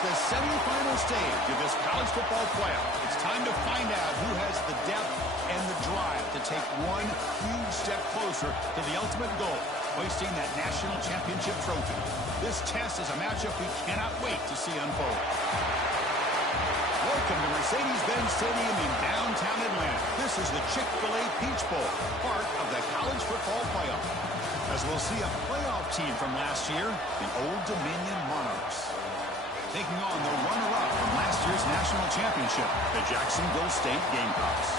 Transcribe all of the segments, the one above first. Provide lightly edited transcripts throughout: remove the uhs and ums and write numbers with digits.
It's the semifinal stage of this college football playoff. It's time to find out who has the depth and the drive to take one huge step closer to the ultimate goal, hoisting that national championship trophy. This test is a matchup we cannot wait to see unfold. Welcome to Mercedes-Benz Stadium in downtown Atlanta. This is the Chick-fil-A Peach Bowl, part of the college football playoff. As we'll see a playoff team from last year, the Old Dominion Monarchs, taking on the runner-up from last year's national championship, the Jacksonville State Gamecocks.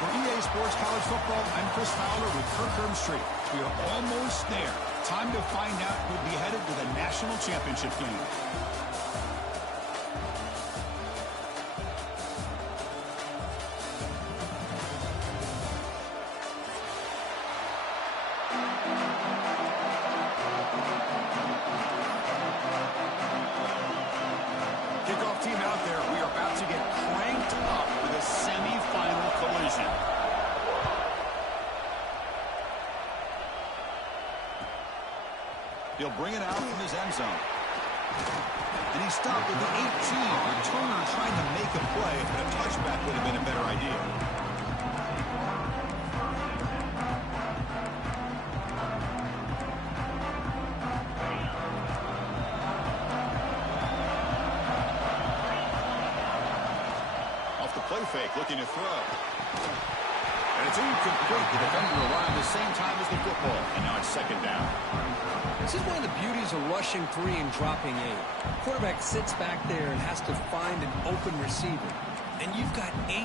For EA Sports College Football, I'm Chris Fowler with Kirk Herbstreit. We are almost there. Time to find out who'll be headed to the national championship game. Kickoff team out there. We are about to get cranked up with a semifinal collision. He'll bring it out from his end zone. And he stopped at the 18. Returner trying to make a play, but a touchback would have been a better idea. Play fake, looking to throw. And it's incomplete. The defender arrived at the same time as the football. And now it's second down. This is one of the beauties of rushing 3 and dropping 8. Quarterback sits back there and has to find an open receiver. And you've got 8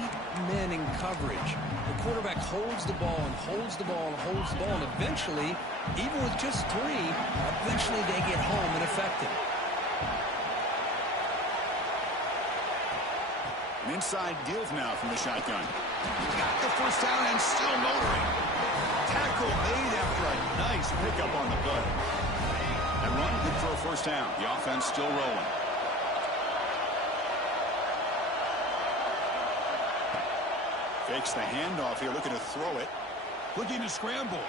men in coverage. The quarterback holds the ball and holds the ball and holds the ball. And eventually, even with just 3, eventually they get home and effective. An inside give now from the shotgun. Got the first down and still motoring. Tackle made after a nice pickup on the play. That run good for a first down. The offense still rolling. Fakes the handoff here, looking to throw it. Looking to scramble.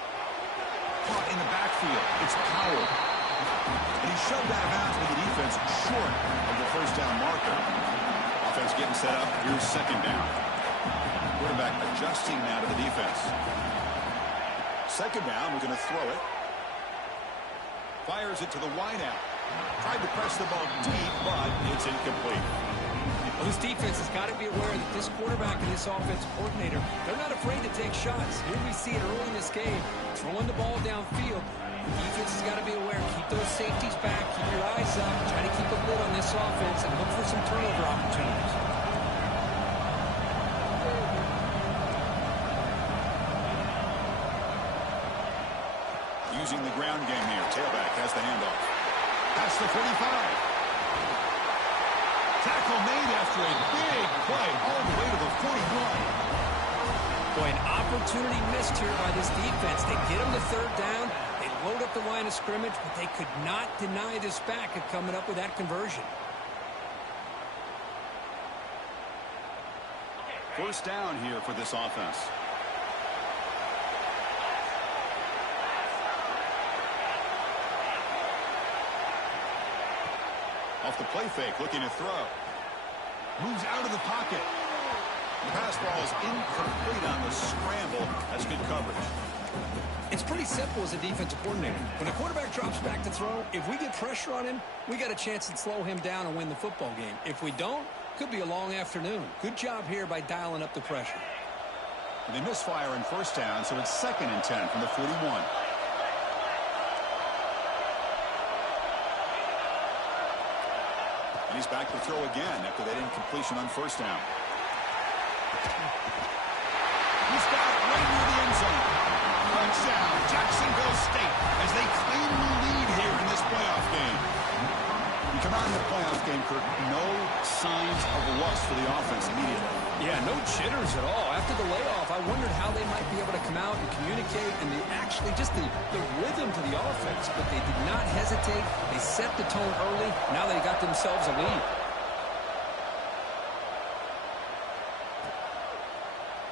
Caught in the backfield. It's Powell. And he shoved out of bounds with the defense short of the first down marker. Offense getting set up. Here's second down. Quarterback adjusting now to the defense. Second down, we're going to throw it. Fires it to the wideout. Tried to press the ball deep, but it's incomplete. Well, this defense has got to be aware that this quarterback and this offensive coordinator, they're not afraid to take shots. Here we see it early in this game, throwing the ball downfield. The defense has got to be aware. Keep those safeties back. Keep your eyes up. Try to keep a lid on this offense and look for some turnover opportunities. Using the ground game here. Tailback has the handoff. Past the 45. Tackle made after a big play all the way to the 41. Boy, an opportunity missed here by this defense. They get them to third down. They load up the line of scrimmage, but they could not deny this back of coming up with that conversion. First down here for this offense. Off the play fake, looking to throw. Moves out of the pocket. The pass ball is incomplete on the scramble. That's good coverage. It's pretty simple as a defensive coordinator. When a quarterback drops back to throw, if we get pressure on him, we got a chance to slow him down and win the football game. If we don't, could be a long afternoon. Good job here by dialing up the pressure. And they misfire in first down, so it's second and 10 from the 41. And he's back to throw again after that incompletion on first down. He's got it right near the end zone. Touchdown, Jacksonville State, as they claim the lead here in this playoff game. We come out in the playoff game, Kirk, no signs of rust for the offense immediately. Yeah, no jitters at all. After the layoff, I wondered how they might be able to come out and communicate and actually just the rhythm to the offense, but they did not hesitate. They set the tone early. Now they got themselves a lead.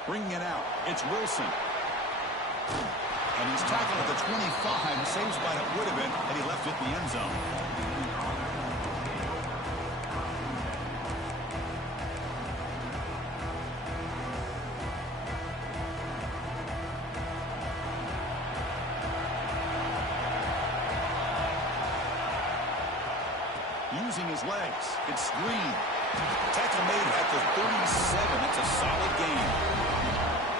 Bringing it out, it's Wilson. And he's tackled at the 25. Same spot it would have been had he left it in the end zone. using his legs. It's Green. Tackle made at the 37. It's a solid gain.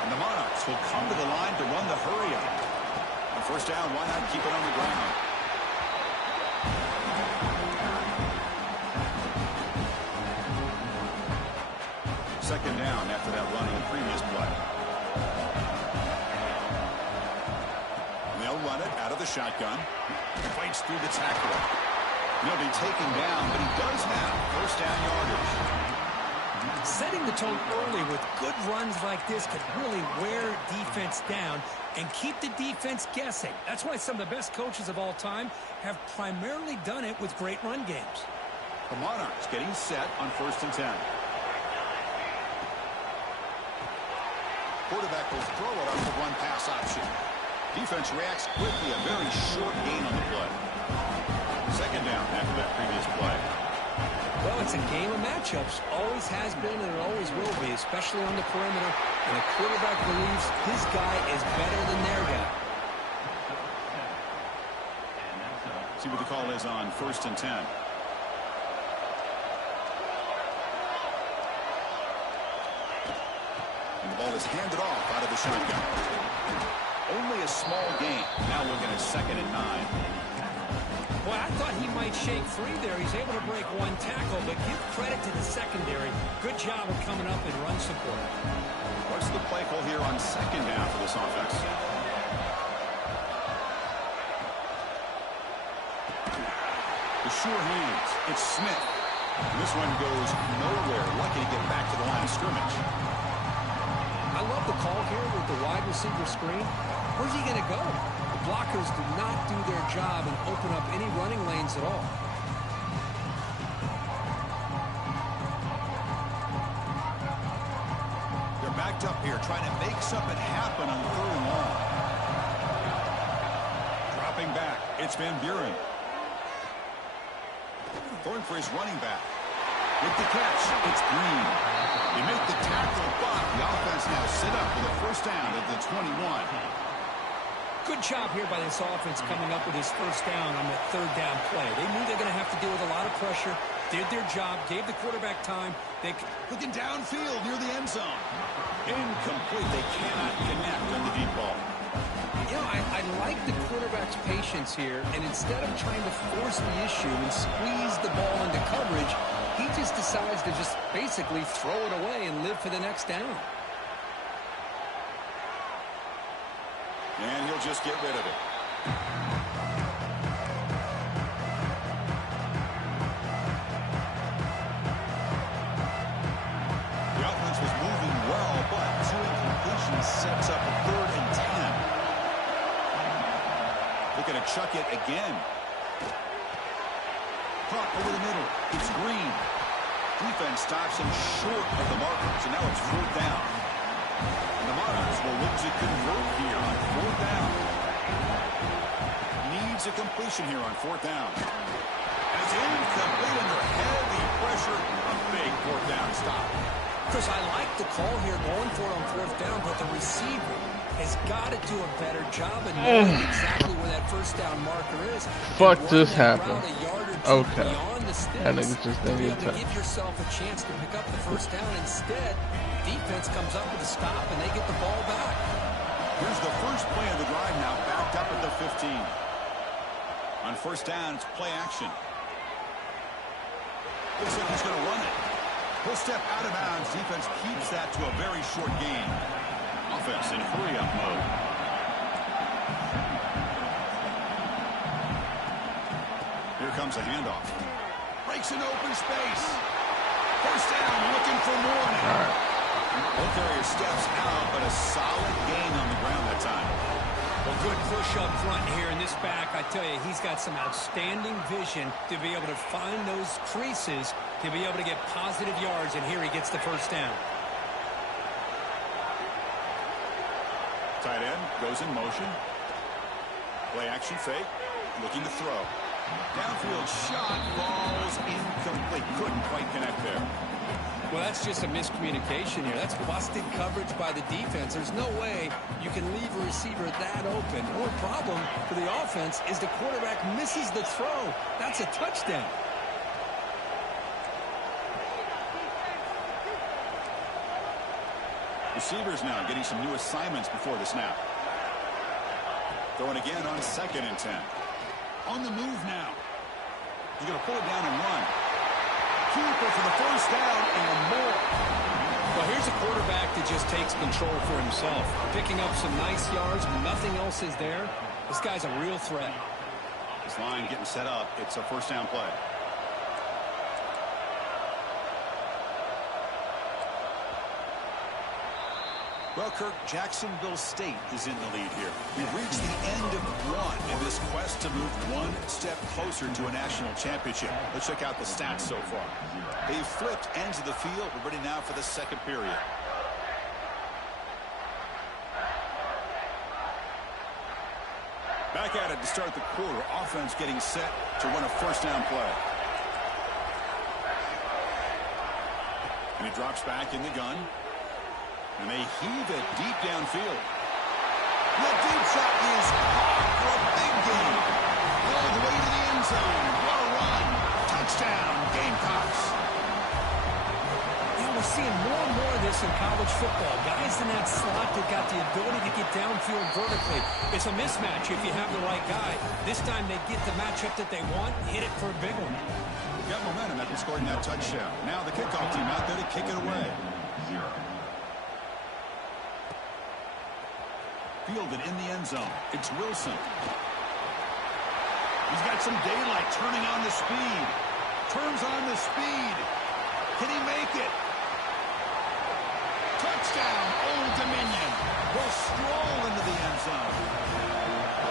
And the Monarchs will come to the line to run the hurry up. On first down, why not keep it on the ground? Second down after that run in the previous play. They'll run it out of the shotgun. Fights through the tackle. He'll be taken down, but he does have first down yardage. Setting the tone early with good runs like this can really wear defense down and keep the defense guessing. That's why some of the best coaches of all time have primarily done it with great run games. The Monarchs getting set on 1st and 10. Quarterback will throw it off the one pass option. Defense reacts quickly. A very short gain on the play. Second down after that previous play. Well, it's a game of matchups. Always has been and it always will be, especially on the perimeter. And the quarterback believes his guy is better than their guy. See what the call is on 1st and 10. And the ball is handed off out of the shotgun. Only a small gain. Now looking at 2nd and 9. Boy, I thought he might shake free there. He's able to break one tackle, but give credit to the secondary. Good job of coming up in run support. What's the play call here on 2nd down for this offense? The sure hands. It's Smith. This one goes nowhere. Lucky to get back to the line of scrimmage. I love the call here with the wide receiver screen. Where's he going to go? The blockers do not do their job and open up any running lanes at all. They're backed up here trying to make something happen on 3rd and long. Dropping back. It's Van Buren. Throwing for his running back. With the catch, it's Green. They make the tackle, but the offense now set up with a first down at the 21. Good job here by this offense coming up with his first down on that 3rd down play. They knew they were going to have to deal with a lot of pressure, did their job, gave the quarterback time. Looking downfield near the end zone. Incomplete. They cannot connect on the deep ball. You know, I like the quarterback's patience here, and instead of trying to force the issue and squeeze the ball into coverage, he just decides to just basically throw it away and live for the next down. And he'll just get rid of it. The offense was moving well, but 2 incompletions sets up a 3rd and 10. Looking to chuck it again. Caught over the middle. It's Green. Defense stops him short of the markers, and now it's 4th down. And the Monarchs will look to convert here on 4th down. Needs a completion here on 4th down. As incomplete under heavy pressure, a big 4th down stop. Chris, I like the call here going for it on 4th down, but the receiver has got to do a better job of knowing exactly where that first down marker is. Fuck just happened. Okay. And it's just to be able to give yourself a chance to pick up the first down. Instead, defense comes up with a stop and they get the ball back. Here's the first play of the drive now, backed up at the 15. On first down, it's play action. Looks like he's going to run it. He'll step out of bounds. Defense keeps that to a very short gain. Offense in hurry-up mode. Here comes a handoff. Breaks an open space. First down, looking for more now. Ball carrier steps out, but a solid gain on the ground that time. Well, good push up front here in this back. I tell you, he's got some outstanding vision to be able to find those creases, to be able to get positive yards, and here he gets the first down. Tight end goes in motion. Play action fake. Looking to throw. Downfield shot. Balls incomplete. Couldn't quite connect there. Well, that's just a miscommunication here. That's busted coverage by the defense. There's no way you can leave a receiver that open. The only problem for the offense is the quarterback misses the throw. That's a touchdown. Receivers now getting some new assignments before the snap. Throwing again on 2nd and 10. On the move now. He's going to pull it down and run. Keeper for the first down and more. Well, here's a quarterback that just takes control for himself. Picking up some nice yards when nothing else is there. This guy's a real threat. This line getting set up. It's a first down play. Well, Kirk, Jacksonville State is in the lead here. We've reached the end of one in this quest to move one step closer to a national championship. Let's check out the stats so far. They've flipped ends of the field. We're ready now for the second period. Back at it to start the quarter. Offense getting set to run a first down play. And he drops back in the gun. And they heave it deep downfield. The deep shot is caught for a big gain. All the way to the end zone. What a run. Touchdown, Gamecocks. Yeah, we're seeing more and more of this in college football. Guys in that slot that got the ability to get downfield vertically. It's a mismatch if you have the right guy. This time they get the matchup that they want, hit it for a big one. Got momentum after scoring that touchdown. Now the kickoff team out there to kick it away. Fielded in the end zone. It's Wilson. He's got some daylight, turning on the speed. Turns on the speed. Can he make it? Touchdown, Old Dominion. Will stroll into the end zone.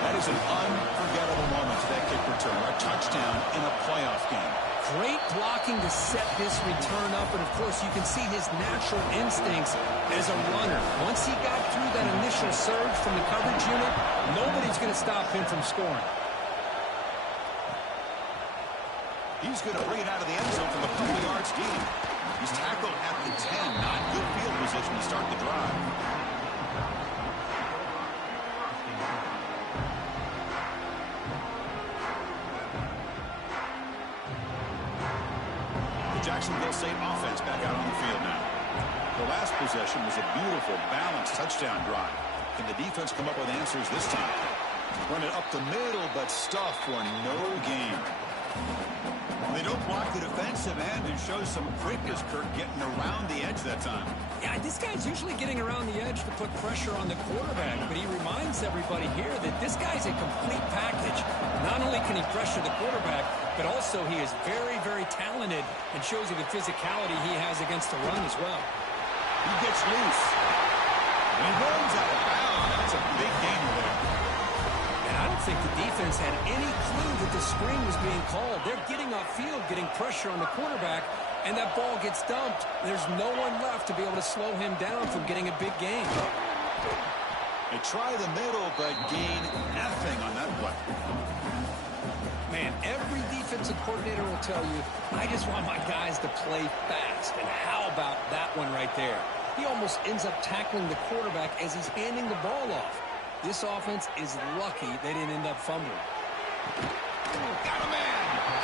That is an unforgettable moment to that kick return. A touchdown in a playoff game. Great blocking to set this return up, and of course you can see his natural instincts as a runner. Once he got through that initial surge from the coverage unit, nobody's going to stop him from scoring. He's going to bring it out of the end zone from a couple yards deep. He's tackled at the 10. Not good field position to start the drive. Jacksonville State offense back out on the field now. The last possession was a beautiful, balanced touchdown drive. Can the defense come up with answers this time? Run it up the middle, but stuff for no gain. They don't block the defensive end and show some quickness, Kirk, getting around the edge that time. Yeah, this guy's usually getting around the edge to put pressure on the quarterback, but he reminds everybody here that this guy's a complete package. Not only can he pressure the quarterback, but also he is very, very talented and shows you the physicality he has against the run as well. He gets loose. And he runs out of bounds. That's a big gain there. And I don't think the defense had any clue that the screen was being called. They're getting upfield, getting pressure on the quarterback, and that ball gets dumped. There's no one left to be able to slow him down from getting a big gain. They try the middle, but gain nothing on that play. Man, every defensive coordinator will tell you, I just want my guys to play fast. And how about that one right there? He almost ends up tackling the quarterback as he's handing the ball off. This offense is lucky they didn't end up fumbling. Got a man.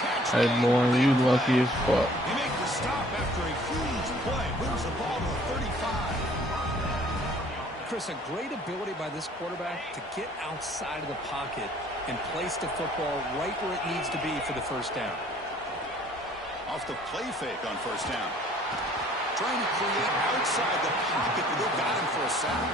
Catch Hey, boy, you lucky as fuck. They make the stop after a huge play. Moves the ball to the 35. Chris, a great ability by this quarterback to get outside of the pocket and place the football right where it needs to be for the first down. Off the play fake on first down. Trying to create outside the pocket, but they got him for a sack.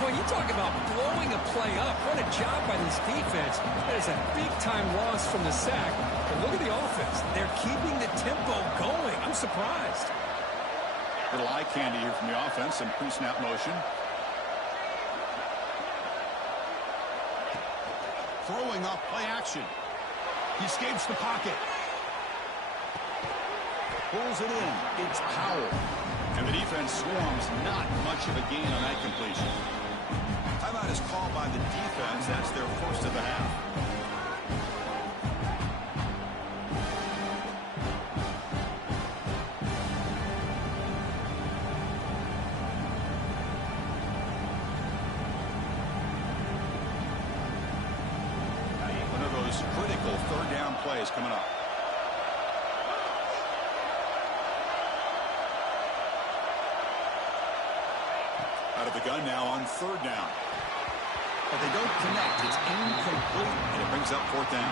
Boy, you talk about blowing a play up. What a job by this defense. That is a big-time loss from the sack. But look at the offense. They're keeping the tempo going. I'm surprised. Little eye candy here from the offense. Some pre-snap motion. Throwing off play action. He escapes the pocket. Pulls it in. It's Powell. And the defense swarms. Not much of a gain on that completion. Timeout is called by the defense. That's their first of the half. One of those critical third down plays coming up. Out of the gun now on third down. But they don't connect. It's incomplete, and it brings up fourth down.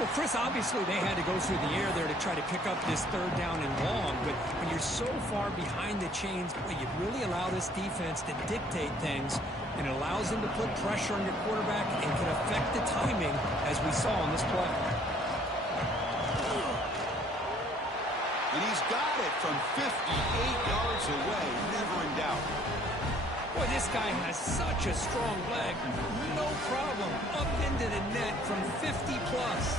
Well, Chris, obviously they had to go through the air there to try to pick up this third down and long, but when you're so far behind the chains, boy, you really allow this defense to dictate things, and it allows them to put pressure on your quarterback and can affect the timing, as we saw on this play. And he's got it from 58 yards away, never in doubt. Boy, this guy has such a strong leg. No problem. Up into the net from 50 plus.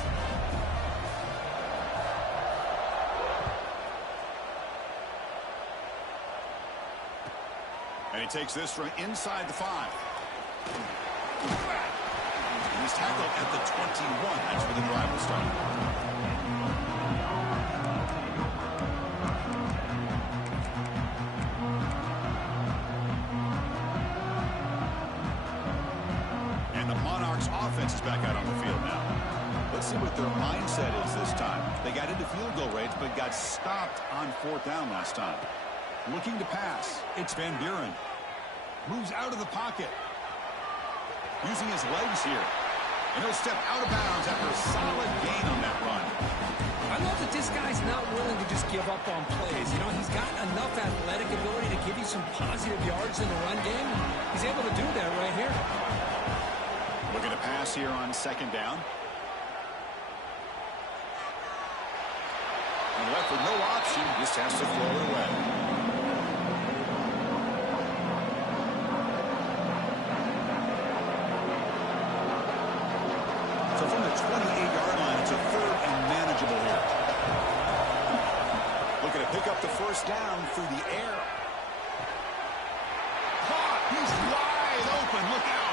And he takes this from inside the 5. And he's tackled at the 21. That's where the drive will start. Offense is back out on the field now. Let's see what their mindset is this time. They got into field goal range, but got stopped on fourth down last time. Looking to pass. It's Van Buren. Moves out of the pocket. Using his legs here. And he'll step out of bounds after a solid gain on that run. I love that this guy's not willing to just give up on plays. You know, he's got enough athletic ability to give you some positive yards in the run game. He's able to do that right here. Looking to pass here on second down. And left with no option, just has to throw it away. So from the 28-yard line, it's a third and manageable here. Looking to pick up the first down through the air. Caught! He's wide open. Look out!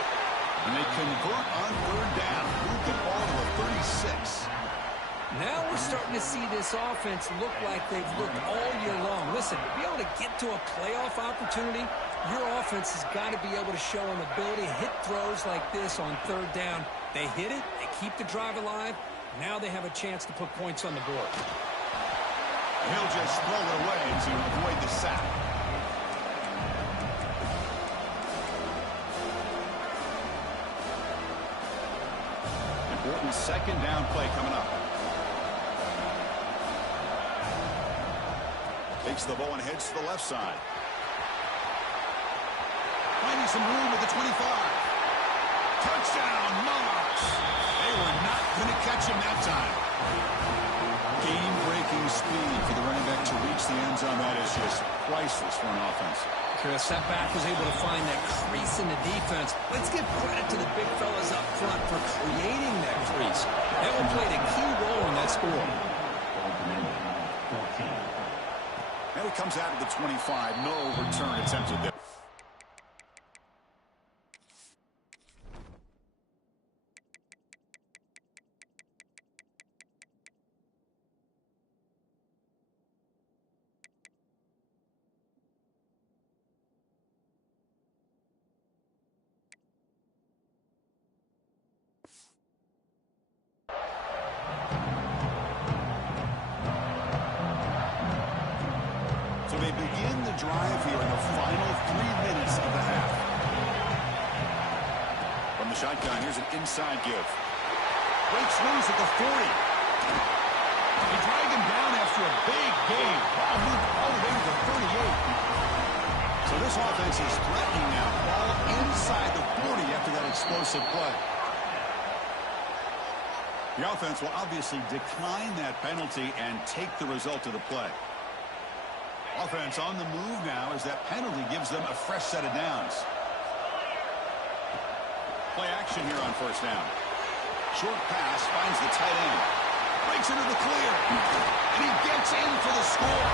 And they convert on third down. Move the ball to a 36. Now we're starting to see this offense look like they've looked all year long. Listen, to be able to get to a playoff opportunity, your offense has got to be able to show an ability to hit throws like this on third down. They hit it, they keep the drive alive. Now they have a chance to put points on the board. He'll just throw it away to avoid the sack. Important second down play coming up. Takes the ball and heads to the left side. Finding some room at the 25. Touchdown, Monarchs. They were not going to catch him that time. Game-breaking speed for the running back to reach the end zone. That is just priceless for an offense. Chris, that back was able to find that crease in the defense. Let's give credit to the big fellas up front for creating that crease. That one played a key role in that score. Now he comes out of the 25. No return attempted there. They begin the drive here in the final 3 minutes of the half. From the shotgun, here's an inside give. Breaks loose at the 40. They drag him down after a big gain. Ball moved all the way to the 38. So this offense is threatening now. Ball inside the 40 after that explosive play. The offense will obviously decline that penalty and take the result of the play. Offense on the move now as that penalty gives them a fresh set of downs. Play action here on first down. Short pass finds the tight end. Breaks into the clear. And he gets in for the score.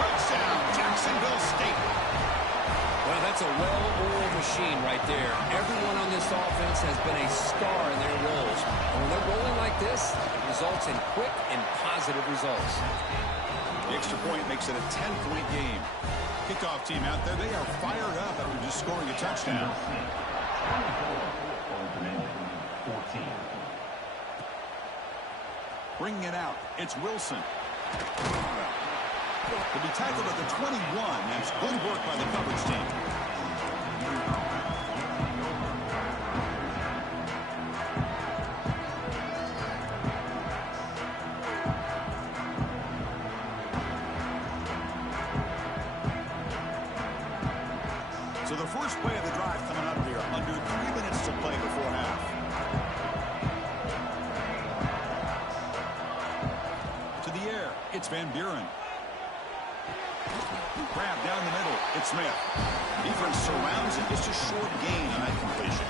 Touchdown, Jacksonville State. Well, that's a well-oiled machine right there. Everyone on this offense has been a star in their roles. And when they're rolling like this, it results in quick and positive results. The extra point makes it a 10-point game. Kickoff team out there, they are fired up after just scoring a touchdown. Bringing it out, it's Wilson. To be tackled at the 21, that's good work by the coverage team. Van Buren. Grab down the middle. It's Smith. Defense surrounds it. Just a short gain on that completion.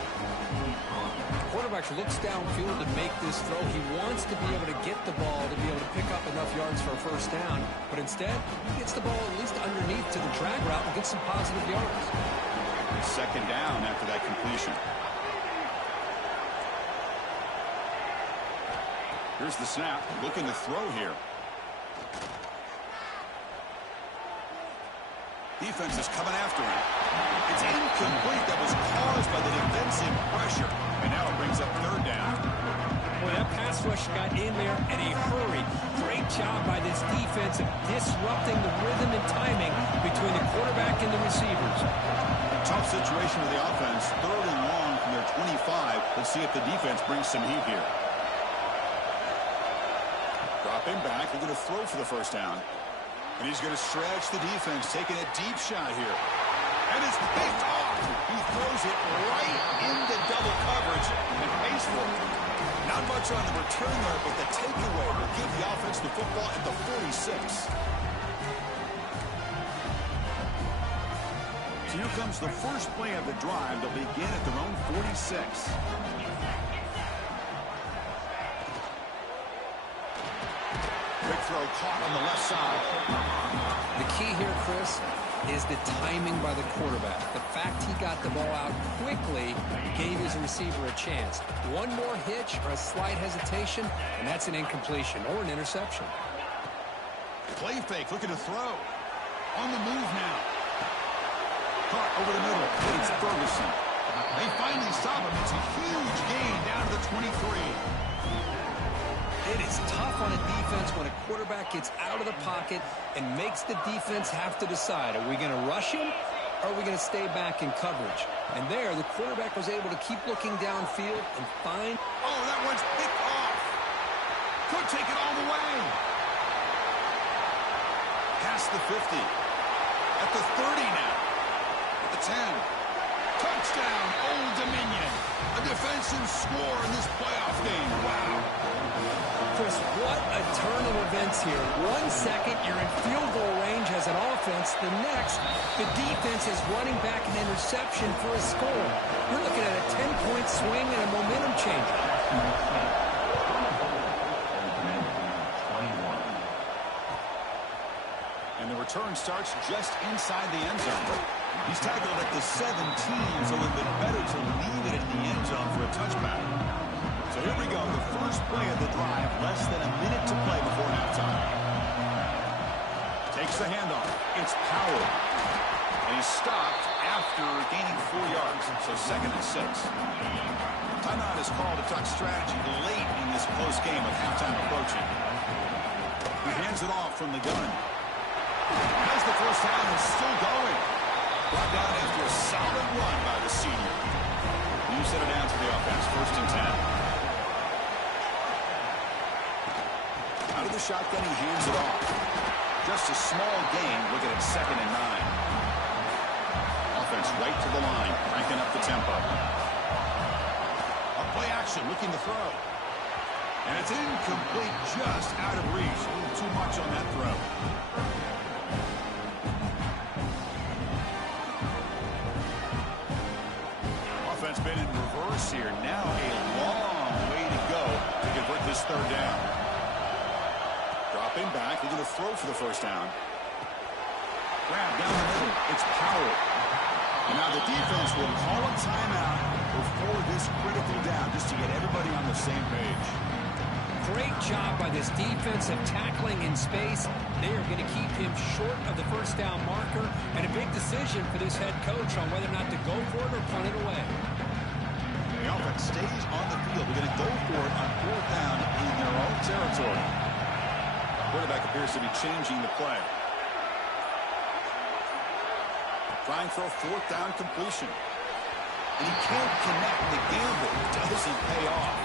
Quarterback looks downfield to make this throw. He wants to be able to get the ball to be able to pick up enough yards for a first down. But instead, he gets the ball at least underneath to the drag route and gets some positive yards. Second down after that completion. Here's the snap. Looking to throw here. Defense is coming after him. It's incomplete. That was caused by the defensive pressure. And now it brings up third down. Boy, that pass rush got in there in a hurry. Great job by this defense of disrupting the rhythm and timing between the quarterback and the receivers. Tough situation with the offense. Third and long from their 25. Let's see if the defense brings some heat here. Dropping back. They're going to throw for the first down. And he's going to stretch the defense, taking a deep shot here. And it's picked off. He throws it right into double coverage and pays for it. Not much on the return there, but the takeaway will give the offense the football at the 46. So here comes the first play of the drive. They'll begin at their own 46. Quick throw caught on the left side. The key here, Chris, is the timing by the quarterback. The fact he got the ball out quickly gave his receiver a chance. One more hitch or a slight hesitation, and that's an incompletion or an interception. Play fake, looking to throw. On the move now. Caught over the middle. It's Ferguson. They finally stop him. It's a huge gain down to the 23. It is tough on a defense when a quarterback gets out of the pocket and makes the defense have to decide, are we going to rush him or are we going to stay back in coverage? And there, the quarterback was able to keep looking downfield and find... Oh, that one's picked off. Could take it all the way. Past the 50. At the 30 now. At the 10. Touchdown, Old Dominion. A defensive score in this playoff game. Wow. Chris, what a turn of events here. 1 second, you're in field goal range as an offense. The next, the defense is running back an interception for a score. We're looking at a 10-point swing and a momentum changer. And the return starts just inside the end zone. He's tackled at the 17, so a little bit better to leave it in the end zone for a touchback. So here we go, the first play of the drive, less than a minute to play before halftime. Takes the handoff. It's Powell. And he's stopped after gaining 4 yards, so 2nd and 6. Timeout is called to talk strategy late in this close game with halftime approaching. He hands it off from the gun. As the first down is still going. Brought down after a solid run by the senior. You set it down to the offense, 1st and 10. Out of the shotgun, he hands it off. Just a small gain. Look at it, 2nd and 9. Offense right to the line, cranking up the tempo. A play action, looking to throw. And it's incomplete, just out of reach. A little too much on that throw. Offense been in reverse here. Now a long way to go to convert this 3rd down. Dropping back, they're going to throw for the first down. Grab down the middle. It's Powell. And now the defense will call a timeout before this critical down just to get everybody on the same page. Great job by this defense of tackling in space. They are going to keep him short of the first down marker, and a big decision for this head coach on whether or not to go for it or punt it away. The offense stays on the field. They're going to go for it on 4th down in their own territory. Quarterback appears to be changing the play. Trying for a 4th down completion. And he can't connect. The gamble doesn't pay off.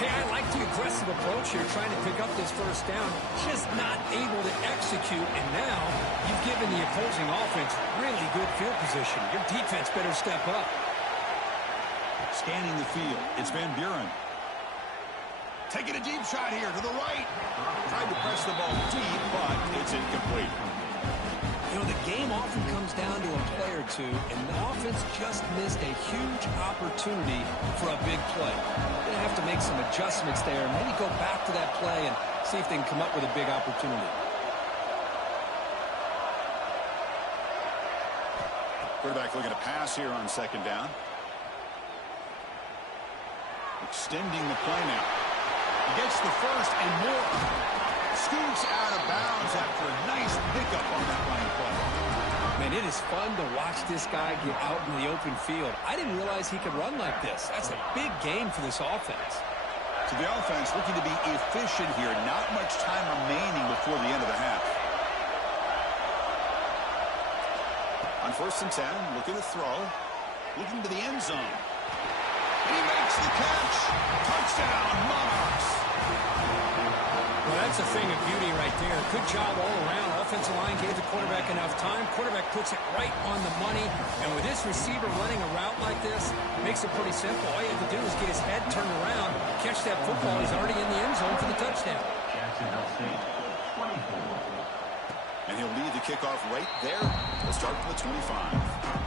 Hey, I like the aggressive approach here, trying to pick up this first down, just not able to execute, and now you've given the opposing offense really good field position. Your defense better step up. Scanning the field, it's Van Buren. Taking a deep shot here to the right. Tried to press the ball deep, but it's incomplete. You know, the game often comes down to a play or two, and the offense just missed a huge opportunity for a big play. They're going to have to make some adjustments there and maybe go back to that play and see if they can come up with a big opportunity. Quarterback looking to pass here on second down. Extending the play now. He gets the first and more. Scoots out of bounds after a nice pickup on that running play. Man, it is fun to watch this guy get out in the open field. I didn't realize he could run like this. That's a big game for this offense. So the offense looking to be efficient here. Not much time remaining before the end of the half. On 1st and 10, looking to throw. Looking to the end zone. He makes the catch. Touchdown, Monarchs. Well, that's a thing of beauty right there. Good job all around. Offensive line gave the quarterback enough time. Quarterback puts it right on the money. And with this receiver running a route like this, makes it pretty simple. All you have to do is get his head turned around, catch that football. He's already in the end zone for the touchdown. And he'll lead the kickoff right there. We'll start from the 25.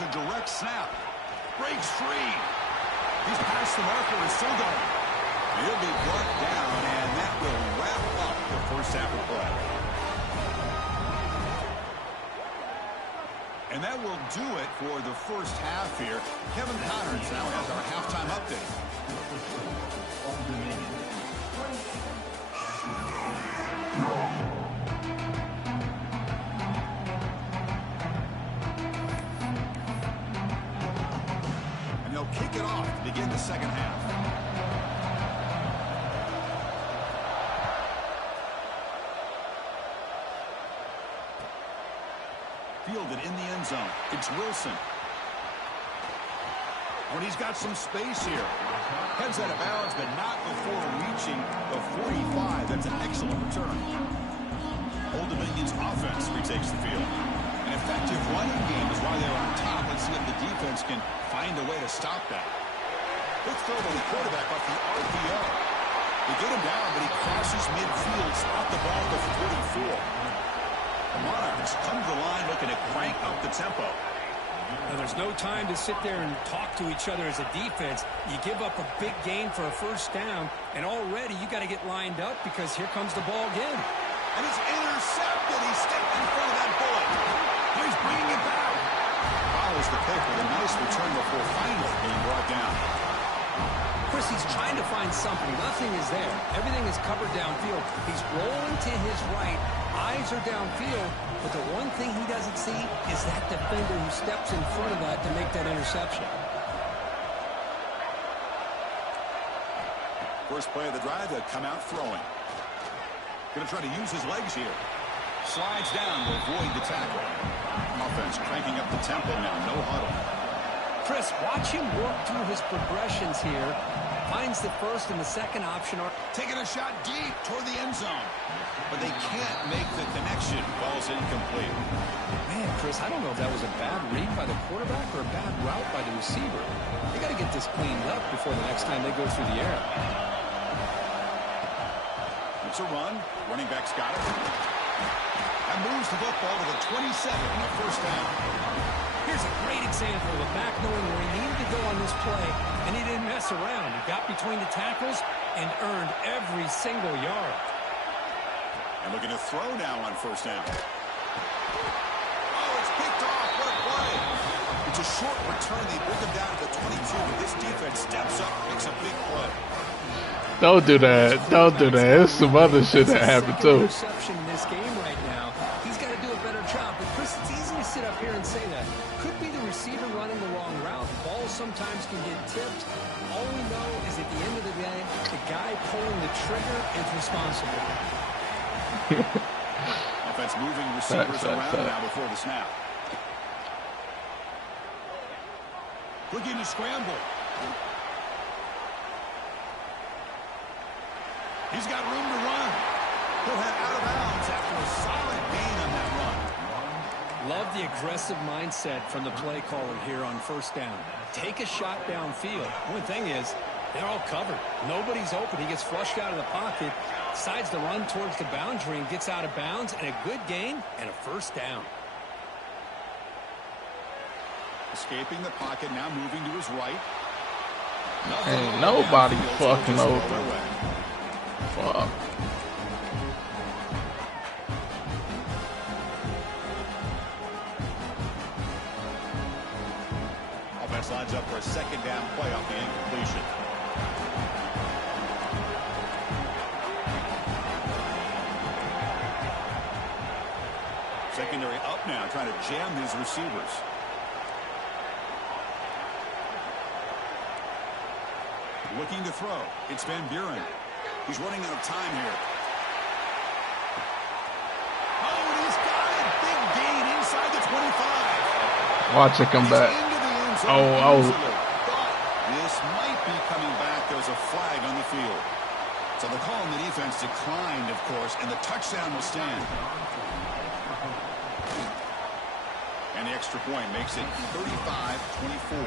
A direct snap. Breaks free. He's past the marker and still going. He'll be brought down, and that will wrap up the first half of play. And that will do it for the first half here. Kevin Connors now has our halftime update. Kick it off to begin the second half. Fielded in the end zone. It's Wilson. When he's got some space here. Heads out of bounds, but not before reaching the 45. That's an excellent return. Old Dominion's offense retakes the field. An effective running game is why they're on top. Let's see if the defense can find a way to stop that. Good throw by the quarterback off the RPO. They get him down, but he crosses midfield, spot the ball at the 44. The Monarchs come to the line looking to crank up the tempo. Now, there's no time to sit there and talk to each other as a defense. You give up a big gain for a first down, and already you got to get lined up because here comes the ball again. And it's intercepted. He stepped in front of that bullet. He's bringing it back. Follows the pick with a nice return before finally being brought down. Chris, he's trying to find something. Nothing is there. Everything is covered downfield. He's rolling to his right. Eyes are downfield. But the one thing he doesn't see is that defender who steps in front of that to make that interception. First play of the drive, to come out throwing. Going to try to use his legs here. Slides down to avoid the tackle. Offense cranking up the tempo now. No huddle. Chris, watch him work through his progressions here. Finds the first and the second option. Taking a shot deep toward the end zone. But they can't make the connection. Ball's incomplete. Man, Chris, I don't know if that was a bad read by the quarterback or a bad route by the receiver. They got to get this cleaned up before the next time they go through the air. It's a run. Running back's got it. And moves the football to the 27 on the first down. Here's a great example of a back knowing where he needed to go on this play, and he didn't mess around. He got between the tackles and earned every single yard. And looking to throw now on first down. Oh, it's picked off. What a play. It's a short return. They bring him down to the 22, but this defense steps up and makes a big play. Don't do that. Don't do that. There's some other shit that happened too. Interception in this game right now. He's got to do a better job. But Chris, it's easy to sit up here and say that. Could be the receiver running the wrong route. Balls sometimes can get tipped. All we know is at the end of the day, the guy pulling the trigger is responsible. Offense moving receivers around now before the snap. Looking to scramble. He's got room to run. He'll head out of bounds after a solid gain on that run. Love the aggressive mindset from the play caller here on first down. Take a shot downfield. One thing is, they're all covered. Nobody's open. He gets flushed out of the pocket, decides to run towards the boundary and gets out of bounds, and a good gain and a first down. Escaping the pocket, now moving to his right. Ain't nobody fucking open. Fuck. Offense lines up for a second down play off the incompletion. Secondary up now, trying to jam these receivers. Looking to throw. It's Van Buren. He's running out of time here. Oh, and he's got it. Big gain inside the 25. Watch it come back. Oh. But this might be coming back. There's a flag on the field. So the call on the defense declined, of course, and the touchdown will stand. And the extra point makes it 35-24.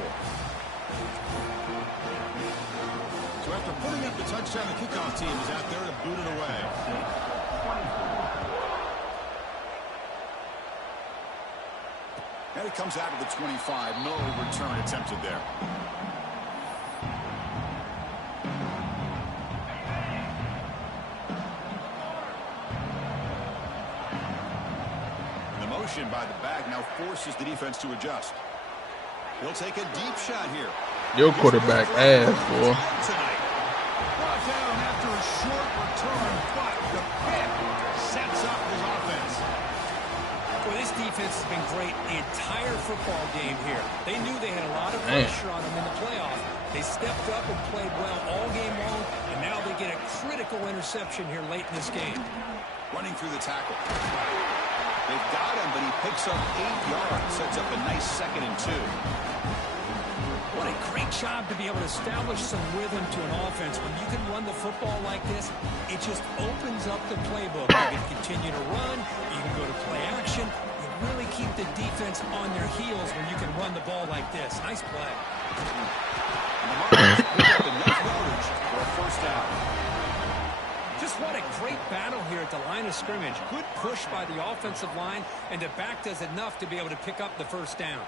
So after putting up the touchdown, the kickoff team is out there to boot it away. And it comes out of the 25. No return attempted there. And the motion by the back now forces the defense to adjust. He'll take a deep shot here. Your quarterback ass, boy. Brought down after a short return, but the pick sets up his offense. Well, this defense has been great the entire football game here. They knew they had a lot of pressure on them in the playoff. They stepped up and played well all game long, and now they get a critical interception here late in this game. Running through the tackle. They've got him, but he picks up 8 yards, sets up a nice 2nd and 2. What a great job to be able to establish some rhythm to an offense. When you can run the football like this, it just opens up the playbook. You can continue to run. You can go to play action. You really keep the defense on their heels when you can run the ball like this. Nice play. And the Marlins pick up enough yardage for a first down. Just what a great battle here at the line of scrimmage. Good push by the offensive line, and the back does enough to be able to pick up the first down.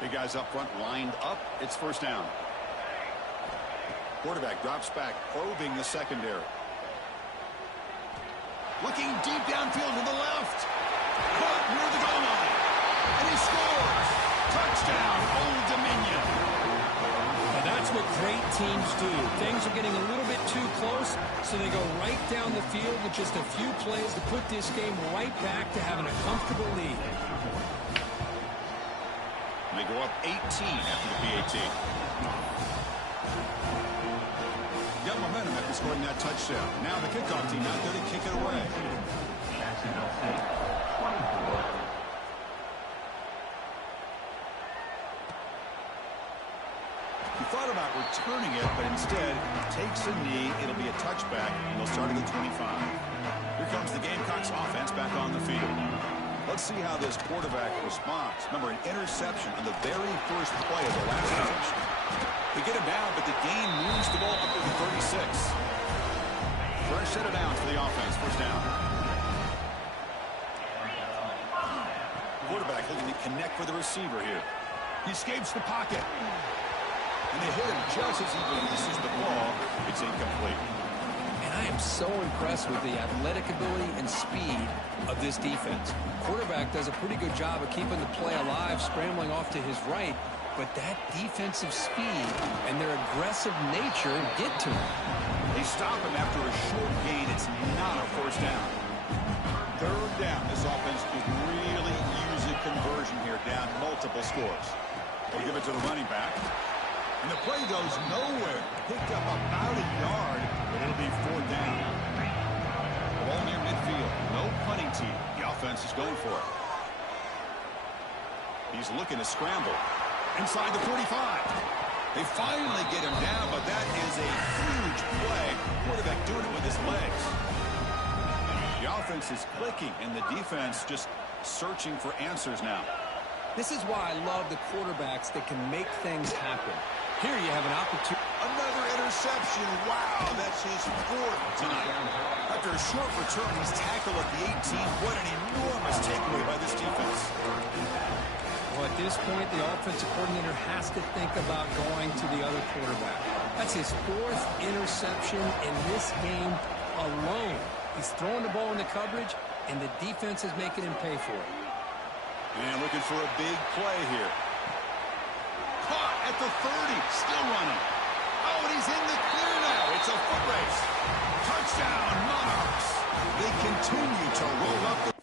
Big guys up front lined up. It's first down. Quarterback drops back, probing the secondary. Looking deep downfield to the left. Caught near the goal line. And he scores. Touchdown, Old Dominion. Now that's what great teams do. Things are getting a little bit too close, so they go right down the field with just a few plays to put this game right back to having a comfortable lead. They go up 18 after the PAT. Got momentum after scoring that touchdown. Now the kickoff team out there to kick it away. He thought about returning it, but instead takes a knee. It'll be a touchback, and they'll start at the 25. Here comes the Gamecocks offense back on the field. Let's see how this quarterback responds. Remember, an interception on the very first play of the last possession. They get him down, but the game moves the ball up to the 36. Fresh set of downs for the offense. First down. Quarterback looking to connect with the receiver here. He escapes the pocket. And they hit him just as he releases the ball. It's incomplete. I am so impressed with the athletic ability and speed of this defense. Quarterback does a pretty good job of keeping the play alive, scrambling off to his right, but that defensive speed and their aggressive nature get to him. They stop him after a short gain. It's not a first down. Third down. This offense could really use a conversion here, down multiple scores. They'll give it to the running back. And the play goes nowhere. Picked up about a yard, but it'll be fourth down. The ball near midfield. No punting team going for it. He's looking to scramble. Inside the 45. They finally get him down, but that is a huge play. Quarterback doing it with his legs. The offense is clicking, and the defense just searching for answers now. This is why I love the quarterbacks that can make things happen. Here you have an opportunity. Another interception. Wow, that's his fourth tonight. After a short return, he's tackled at the 18. What an enormous takeaway by this defense. Well, at this point, the offensive coordinator has to think about going to the other quarterback. That's his fourth interception in this game alone. He's throwing the ball in the coverage, and the defense is making him pay for it. And looking for a big play here. Caught at the 30. Still running. Oh, and he's in the clear now. It's a foot race. Touchdown, Monarchs. They continue to roll up the